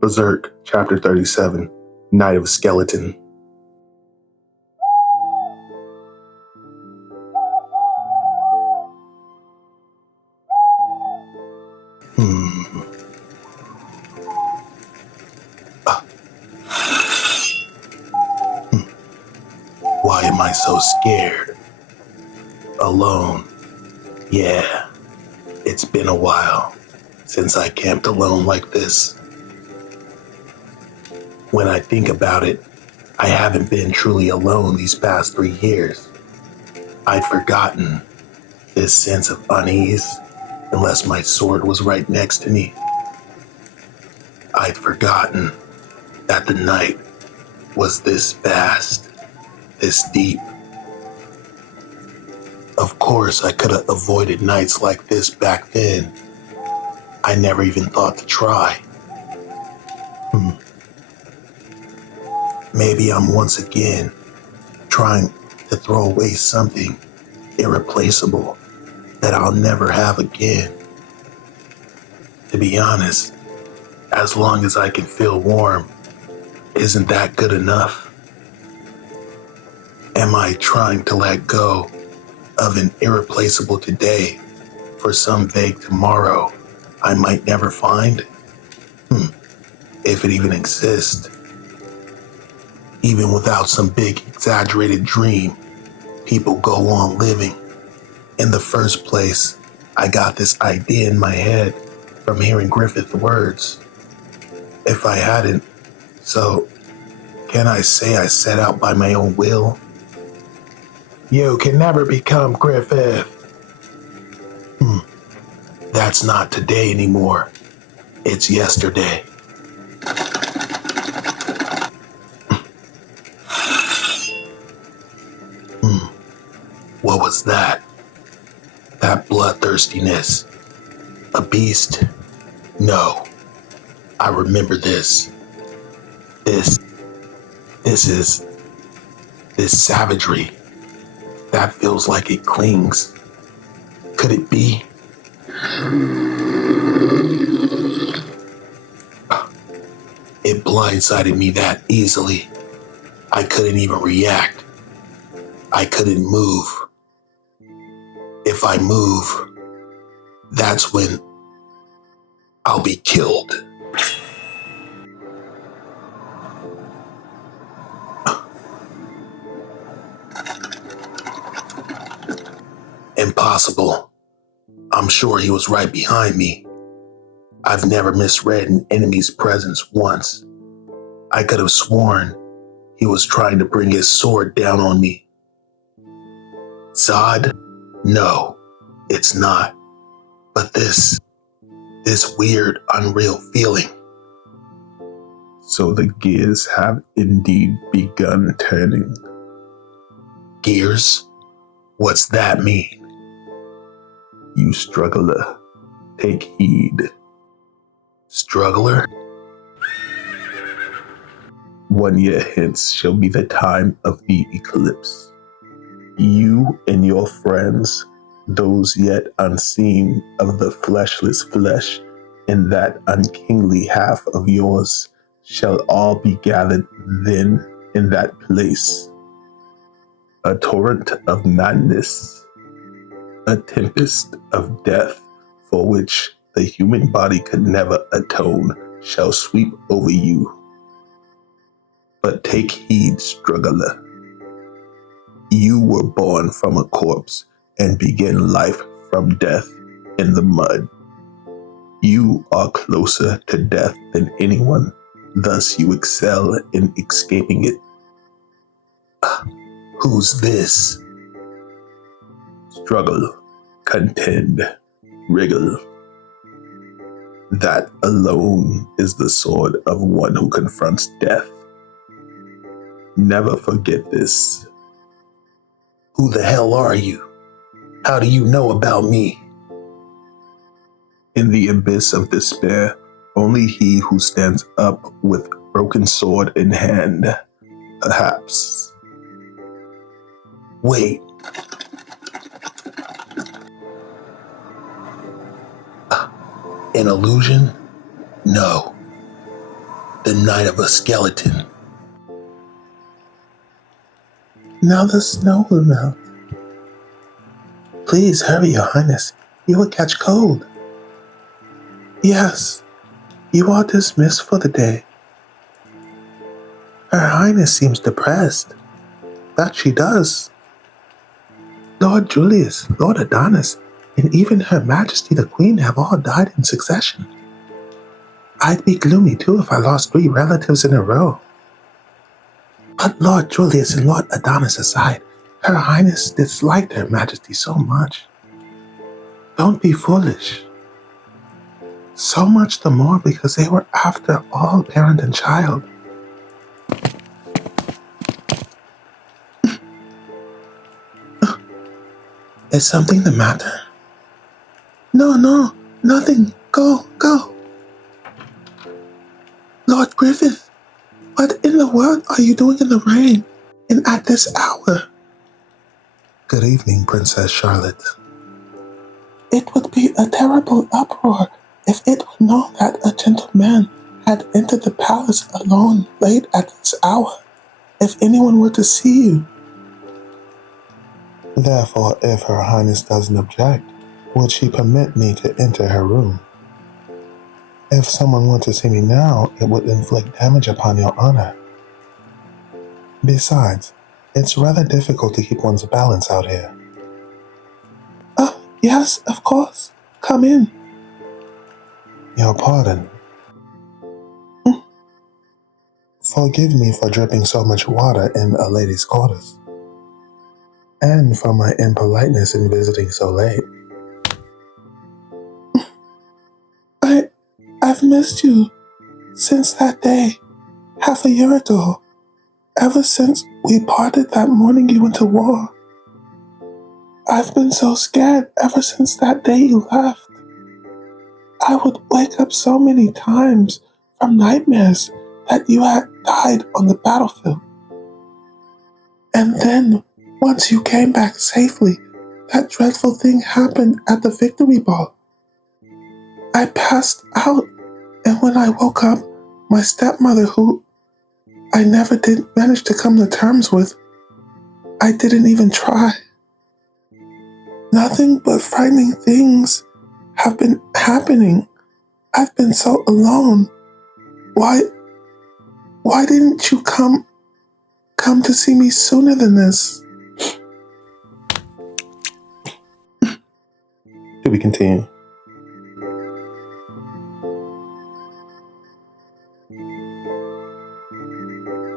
Berserk, Chapter 37, Night of Skeleton. Why am I so scared? Alone. Yeah, it's been a while since I camped alone like this. When I think about it, I haven't been truly alone these past 3 years. I'd forgotten this sense of unease unless my sword was right next to me. I'd forgotten that the night was this vast, this deep. Of course, I could have avoided nights like this back then. I never even thought to try. Maybe I'm once again trying to throw away something irreplaceable that I'll never have again. To be honest, as long as I can feel warm, isn't that good enough? Am I trying to let go of an irreplaceable today for some vague tomorrow I might never find? If it even exists. Even without some big exaggerated dream, people go on living. In the first place, I got this idea in my head from hearing Griffith's words. If I hadn't, so can I say I set out by my own will? You can never become Griffith. That's not today anymore. It's yesterday. What was that? That bloodthirstiness. A beast? No. I remember this. This savagery. That feels like it clings. Could it be? It blindsided me that easily. I couldn't even react. I couldn't move. If I move, that's when I'll be killed. Impossible. I'm sure he was right behind me. I've never misread an enemy's presence once. I could have sworn he was trying to bring his sword down on me. Zod? No, it's not. But this weird, unreal feeling. So the gears have indeed begun turning. Gears? What's that mean? You struggler, take heed. Struggler? 1 year hence shall be the time of the eclipse. You and your friends, those yet unseen of the fleshless flesh, in that unkingly half of yours, shall all be gathered then in that place. A torrent of madness, a tempest of death for which the human body could never atone, shall sweep over you. But take heed, struggler. You were born from a corpse and begin life from death in the mud. You are closer to death than anyone, thus you excel in escaping it. Who's this? Struggle, contend, wriggle. That alone is the sword of one who confronts death. Never forget this. Who the hell are you? How do you know about me? In the abyss of despair, only he who stands up with broken sword in hand, perhaps. Wait. An illusion? No. The night of a skeleton. Now the snow will melt. Please hurry, Your Highness. You will catch cold. Yes, you are dismissed for the day. Her Highness seems depressed. That she does. Lord Julius, Lord Adonis, and even Her Majesty the Queen have all died in succession. I'd be gloomy too if I lost 3 relatives in a row. But Lord Julius and Lord Adonis aside, Her Highness disliked Her Majesty so much. Don't be foolish. So much the more because they were after all parent and child. Is something the matter? No, nothing. Go. Lord Griffith, what in the world are you doing in the rain and at this hour? Good evening, Princess Charlotte. It would be a terrible uproar if it were known that a gentleman had entered the palace alone late at this hour, if anyone were to see you. Therefore, if Her Highness doesn't object, would she permit me to enter her room? If someone were to see me now, it would inflict damage upon your honor. Besides, it's rather difficult to keep one's balance out here. Yes, of course. Come in. Your pardon. Forgive me for dripping so much water in a lady's quarters, and for my impoliteness in visiting so late. I've missed you since that day, half a year ago, ever since we parted that morning you went to war. I've been so scared ever since that day you left. I would wake up so many times from nightmares that you had died on the battlefield. And then, once you came back safely, that dreadful thing happened at the victory ball. I passed out, and when I woke up, my stepmother, who I never did manage to come to terms with, I didn't even try. Nothing but frightening things have been happening. I've been so alone. Why didn't you come to see me sooner than this? To be continued.